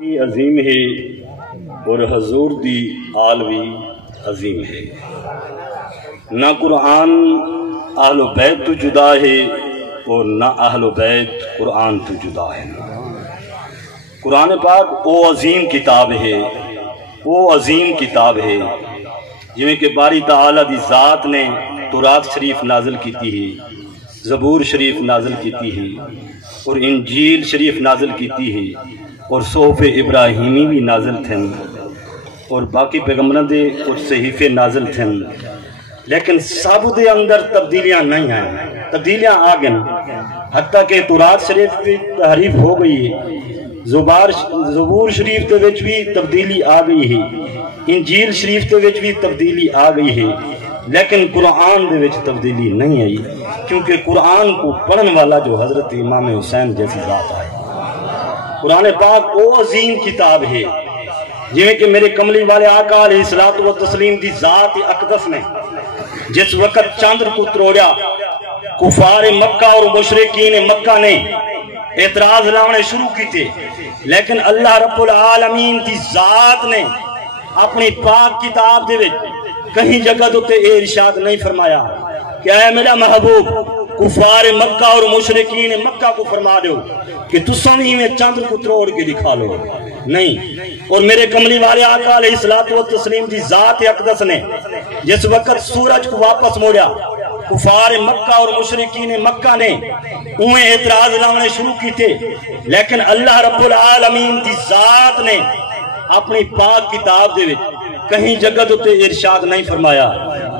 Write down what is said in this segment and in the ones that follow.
عظیم ہے اور حضور دی آل بھی عظیم ہے۔ نہ قرآن اہل و بیت تو جدا ہے اور نہ اہل و بیت قرآن تو جدا ہے۔ قرآن پاک وہ عظیم کتاب ہے، وہ عظیم کتاب ہے جویں کہ باری تعالی دی ذات نے تورات شریف نازل کیتی ہے، زبور شریف نازل کیتی ہے اور انجیل شریف نازل کیتی ہے اور صحف ابراہیمی بھی نازل تھیں اور باقی پیغمبروں دے کچھ صحیفے نازل تھیں، لیکن سب دے اندر تبدیلیاں نہیں آئیں، تبدیلیاں آ گئیں، حتیٰ کہ تورات شریف کی تحریف ہو گئی ہے، زبور شریف دے وچ بھی تبدیلی آ گئی ہے، انجیل شریف دے وچ بھی تبدیلی آ گئی ہے، لیکن قرآن دے وچ تبدیلی نہیں آئی، کیونکہ قرآن کو پڑھن والا جو حضرت امام حسین جیسی ذات آئی۔ قرآن پاک وہ عظیم کتاب ہے جویں کہ میرے کملی والے آقا علیہ الصلوۃ والتسلیم دی ذات اقدس نے جس وقت چاندر کو تروڑیا، کفار مکہ اور مشرکین مکہ نے اعتراض لانے شروع کیتے، لیکن اللہ رب العالمین دی ذات نے اپنی پاک کتاب دے وچ کہیں جگہ تے ارشاد نہیں فرمایا کہ اے میرا محبوب کفار مکہ اور مشرکین مکہ کو فرما دو کہ تساں بھی میں چاندر کو تروڑ کے دکھا لو، نہیں۔ اور میرے کملی والے آقا علیہ الصلوۃ والتسلیم دی ذات اقدس نے جس وقت سورج کو واپس موڑیا، کفار مکہ اور مشرکین مکہ نے انہیں اعتراض لانے شروع کیتے، لیکن اللہ رب العالمین دی ذات نے اپنی پاک کتاب دے وچ کہیں جگہ تے ارشاد نہیں فرمایا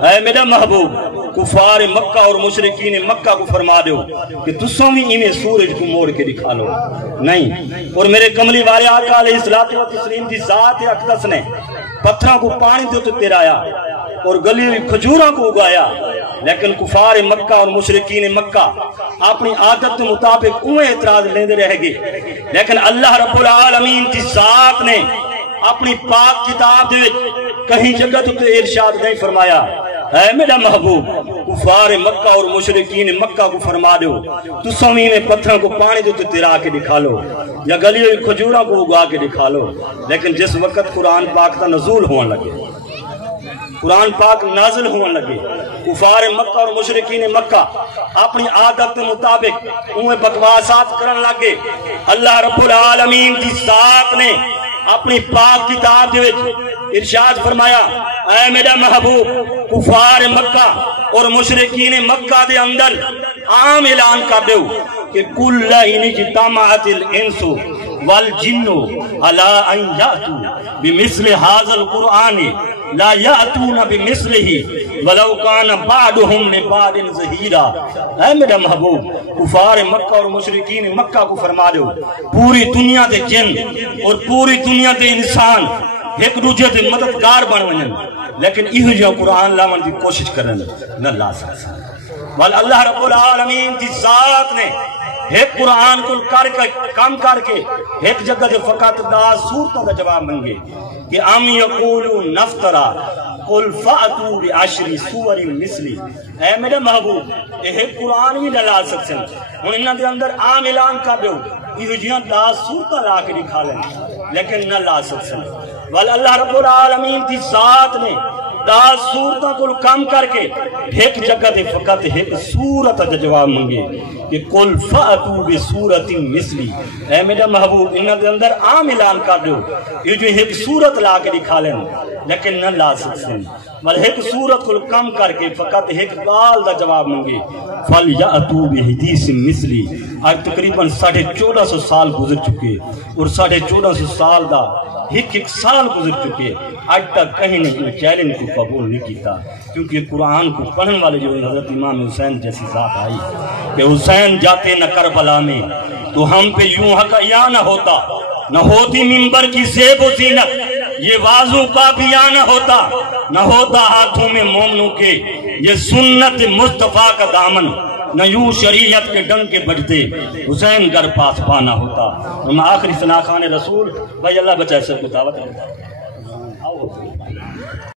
اے میرا محبوب کفار مکہ اور مشرکین مکہ کو فرما دو کہ تسوں بھی انہیں سورج کو موڑ کے دکھا لو، نہیں۔ اور میرے کملی والے آقا علیہ الصلوۃ والتسلیم دی ذات اقدس نے پتھراں کو پانی دے تیرایا اور گلی ہوئی کھجوراں کو اگایا، لیکن کفار مکہ اور مشرکین مکہ اپنی عادت کے مطابق انہیں اعتراض لیندے رہ گئے، لیکن اللہ رب العالمین دی ذات نے اپنی پاک کتاب دے کہیں جگہ تے ارشاد نہیں فرمایا اے میرا محبوب کفار مکہ اور مشرکین مکہ کو فرما دو تساں بھی میں پتھروں کو پانی دے تیرا کے دکھا لو یا گلی ہوئی کھجوراں کو اگا کے دکھا لو۔ لیکن جس وقت قرآن پاک کا نزول ہونے لگے، قرآن پاک نازل ہونے لگے، کفار مکہ اور مشرکین مکہ اپنی عادت کے مطابق انہیں بکواسات کرن لگے، اللہ رب العالمین دی ذات نے اپنی پاک کتاب دے ارشاد فرمایا اے میرا محبوب کفار مکہ اور مشرکین مکہ دے اندر عام اعلان کر دو کہ کل ان اجتمعت الانس والجن علی ان یاتوا بمثل ھذا القرآن لا یاتون بمثلہ ولو کان بعضهم لبعض ظہیرا۔ اے میرا محبوب کفار مکہ اور مشرکین مکہ کو فرما دو پوری دنیا دے جن اور پوری دنیا دے انسان ایک دوجے دے مددگار بن ونجن، لیکن ایہو جہا قرآن لاون دی کوشش کرن نہ لا سکتا۔ وال اللہ رب العالمین دی ذات نے ایک قرآن کو کام کر کے ایک جگہ دے فقط 10 سورتوں کا جواب منگے کہ ام یقولون نفترا قل فاتوا بعشر سور مثلی۔ اے میرے محبوب یہ قرآن بھی نہ لا سکتے، ہن انہاں دے اندر عام اعلان کر دو ایہو جہاں 10 سورتاں لا کے دکھا لیں، لیکن نہ لا سکتے۔ وال اللہ رب العالمین دی ذات نے 10 سورتوں کو کم کر کے ایک جگہ دے فقط ایک سورت کا جواب منگے کہ قل فاتوا بسورۃ مثلی۔ اے میرا محبوب انہاں دے اندر عام اعلان کر دو یہ جو ایک سورت لا کے دکھا لیں، لیکن نہ لا سکتے، بل ایک سورت کو کم کر کے فقط ایک قال دا جواب منگے فلیاتوا بحدیث مثلی۔ آج تقریباً 1450 سال گزر چکے اور 1450 سال دا ایک سال گزر چکے، آج تک کہیں نے ان چیلنج کو قبول نہیں کیتا، کیونکہ قرآن کو پڑھن والے جو حضرت امام حسین جیسی ذات آئی کہ حسین جاتے نہ کربلا میں تو ہم پہ یوں حقیہ نہ ہوتا، نہ ہوتی منبر کی زیب و زینت یہ وازوں کا بیان نہ ہوتا، نہ ہوتا ہاتھوں میں مومنوں کے یہ سنت مصطفیٰ کا دامن، نہ یوں شریعت کے ڈنگ کے بجتے حسین گر پاس پانا ہوتا۔ ہم آخری ثنا خان رسول بھائی اللہ بچائے سب کو دعوت ہے۔